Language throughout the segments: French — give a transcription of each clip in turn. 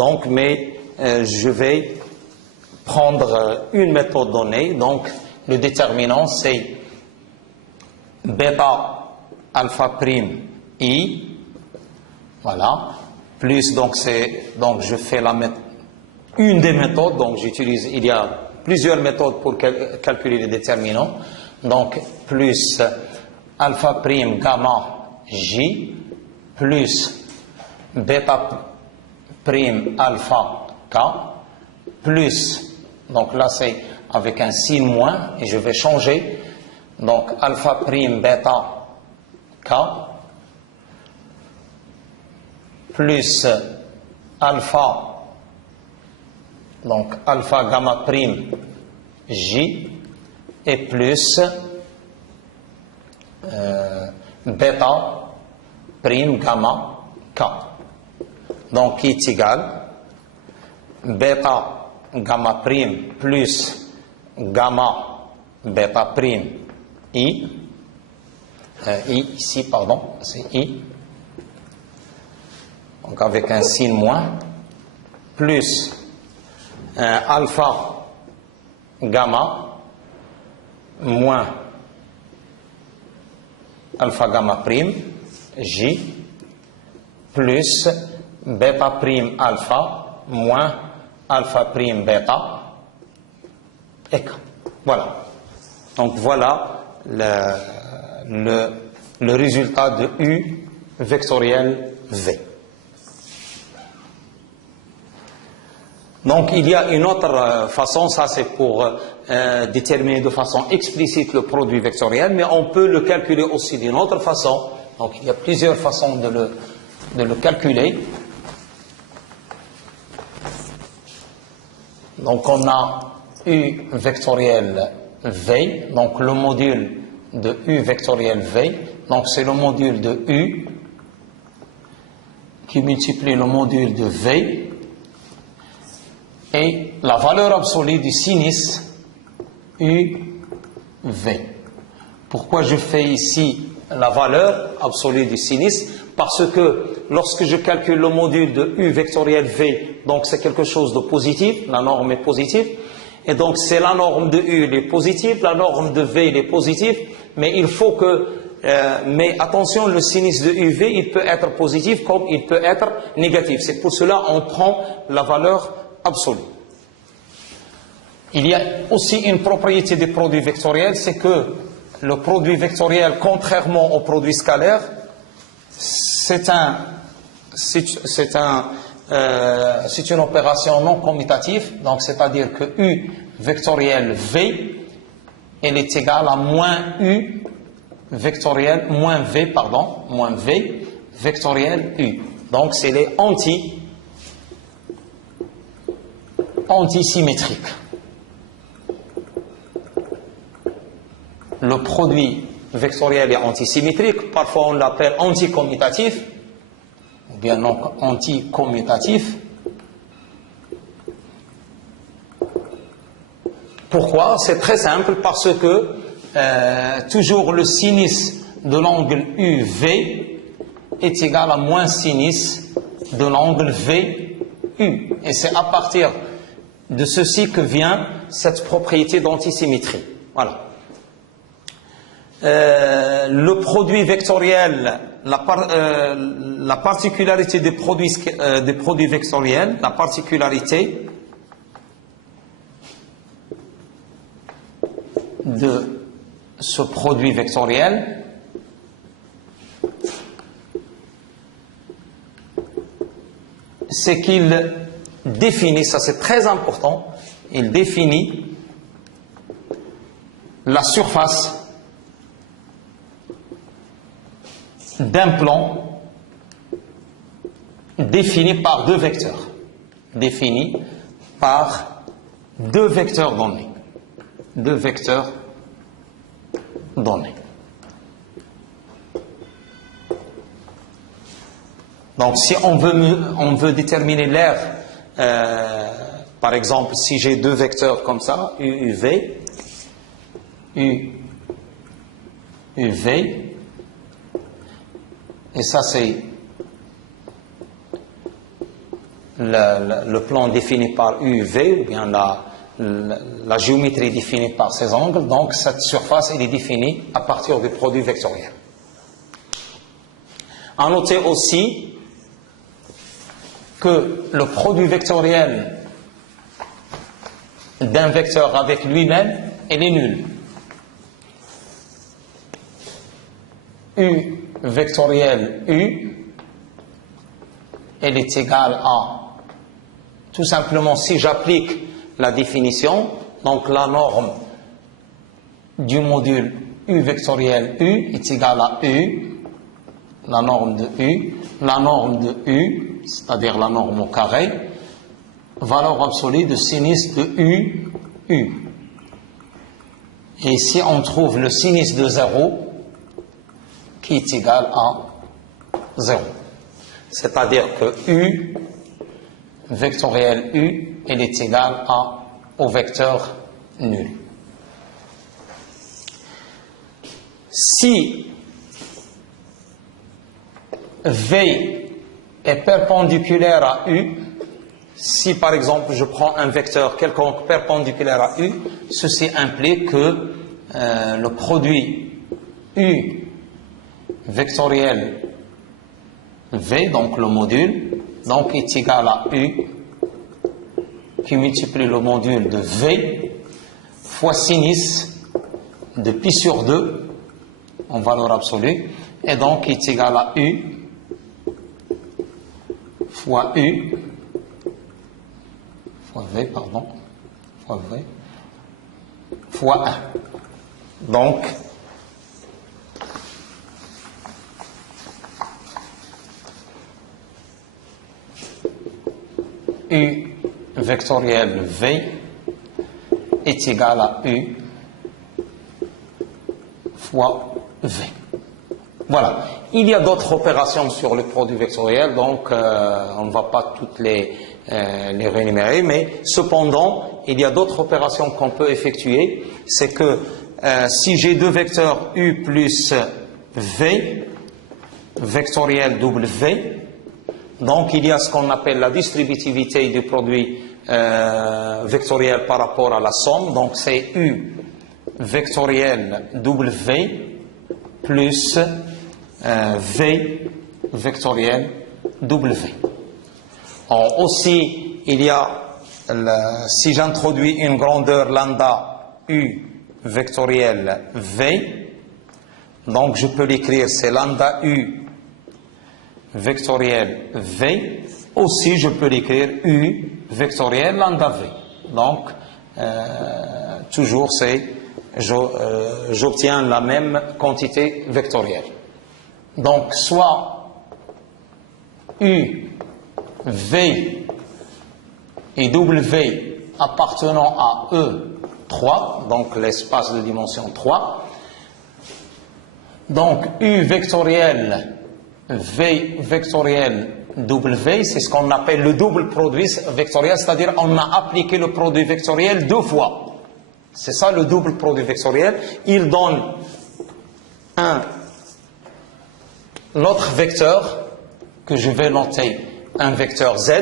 Donc, mais je vais prendre une méthode donnée. Donc, le déterminant, c'est bêta alpha prime I. Voilà. Plus, donc, je fais une des méthodes. Donc, il y a plusieurs méthodes pour calculer les déterminants. Donc, plus alpha prime gamma J, plus bêta prime alpha K, plus, donc là c'est avec un signe moins, et je vais changer, donc alpha prime bêta K, plus alpha, donc alpha gamma prime J, et plus bêta prime gamma K. Donc, qui est égal bêta gamma prime plus gamma bêta prime I. I ici, pardon, c'est I. Donc, avec un signe moins, plus alpha gamma moins alpha gamma prime J plus bêta prime alpha moins alpha prime bêta et K. Voilà. Donc voilà le résultat de U vectoriel V. Donc il y a une autre façon, ça c'est pour déterminer de façon explicite le produit vectoriel, mais on peut le calculer aussi d'une autre façon. Donc il y a plusieurs façons de le calculer. Donc on a U vectoriel V, donc le module de U vectoriel V, donc c'est le module de U qui multiplie le module de V, et la valeur absolue du sinus UV. Pourquoi je fais ici la valeur absolue du sinus? Parce que lorsque je calcule le module de U vectoriel V, donc c'est quelque chose de positif, la norme est positive, et donc c'est la norme de U, elle est positive, la norme de V, elle est positive, mais il faut que, mais attention, le sinus de UV, il peut être positif comme il peut être négatif. C'est pour cela qu'on prend la valeur absolue. Il y a aussi une propriété des produits vectoriels, c'est que le produit vectoriel, contrairement au produit scalaire, c'est une opération non commutative, donc c'est-à-dire que U vectoriel V, elle est égale à moins U vectoriel, moins V vectoriel U. Donc c'est les antisymétriques. Le produit vectoriel est antisymétrique, parfois on l'appelle anticommutatif, ou bien non anticommutatif. Pourquoi? C'est très simple, parce que toujours le sinus de l'angle UV est égal à moins sinus de l'angle VU. Et c'est à partir de ceci que vient cette propriété d'antisymétrie. Voilà. Le produit vectoriel, la particularité des produits vectoriels, la particularité de ce produit vectoriel, c'est qu'il définit, ça c'est très important, il définit la surface d'un plan défini par deux vecteurs. Défini par deux vecteurs donnés. Deux vecteurs donnés. Donc si on veut déterminer l'aire, par exemple, si j'ai deux vecteurs comme ça, UV, UV, et ça c'est le plan défini par U, V, ou bien la géométrie définie par ces angles, donc cette surface elle est définie à partir du produit vectoriel. À noter aussi que le produit vectoriel d'un vecteur avec lui-même, il est nul. U vectoriel U, elle est égale à, tout simplement, si j'applique la définition, donc la norme du module U vectoriel U est égale à U, la norme de U, c'est-à-dire la norme au carré, valeur absolue de sinus de U, U. Et ici, on trouve le sinus de 0 qui est égal à 0. C'est-à-dire que U, vectoriel U, elle est égale au vecteur nul. Si V est perpendiculaire à U, si par exemple je prends un vecteur quelconque perpendiculaire à U, ceci implique que le produit U vectoriel V, donc le module, donc est égal à U qui multiplie le module de V fois sinus de pi sur 2 en valeur absolue, et donc est égal à U fois U fois V, pardon, fois V fois 1. Donc U vectoriel V est égal à U fois V. Voilà. Il y a d'autres opérations sur le produit vectoriel, donc on ne va pas toutes les réénumérer, mais cependant, il y a d'autres opérations qu'on peut effectuer. C'est que si j'ai deux vecteurs U plus V, vectoriel W, donc il y a ce qu'on appelle la distributivité du produit vectoriel par rapport à la somme, donc c'est U vectoriel W plus V vectoriel W. Alors, aussi, il y a, si j'introduis une grandeur lambda U vectoriel V, donc je peux l'écrire, c'est lambda U vectoriel V, aussi je peux l'écrire U vectoriel lambda V. Donc, toujours j'obtiens la même quantité vectorielle. Donc, soit U, V et W appartenant à E3, donc l'espace de dimension 3. Donc, U vectoriel V vectoriel W, c'est ce qu'on appelle le double produit vectoriel, c'est-à-dire on a appliqué le produit vectoriel deux fois. C'est ça le double produit vectoriel. Il donne un autre vecteur que je vais noter un vecteur Z,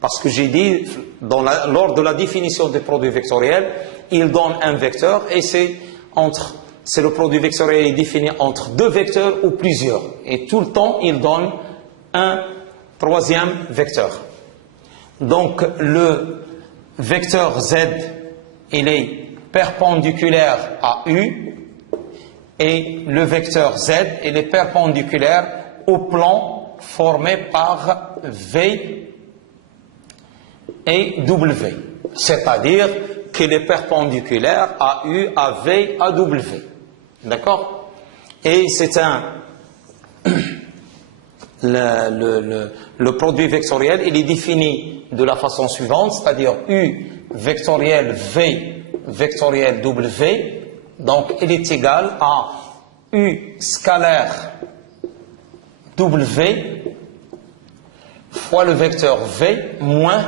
parce que j'ai dit lors de la définition des produits vectoriels, il donne un vecteur et c'est le produit vectoriel est défini entre deux vecteurs ou plusieurs. Et tout le temps, il donne un troisième vecteur. Donc, le vecteur Z, il est perpendiculaire à U, et le vecteur Z, il est perpendiculaire au plan formé par V et W. C'est-à-dire qu'il est perpendiculaire à U, à V, à W. D'accord? Et c'est le produit vectoriel, il est défini de la façon suivante, c'est-à-dire U vectoriel V vectoriel W, donc il est égal à U scalaire W fois le vecteur V moins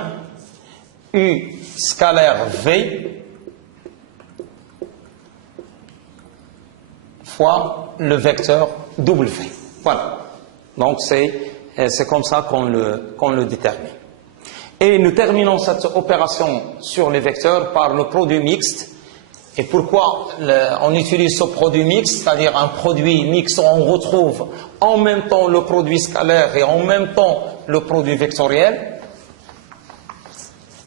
U scalaire V fois le vecteur W. Voilà. Donc c'est comme ça qu'on le détermine. Et nous terminons cette opération sur les vecteurs par le produit mixte. Et pourquoi on utilise ce produit mixte, c'est-à-dire un produit mixte où on retrouve en même temps le produit scalaire et en même temps le produit vectoriel?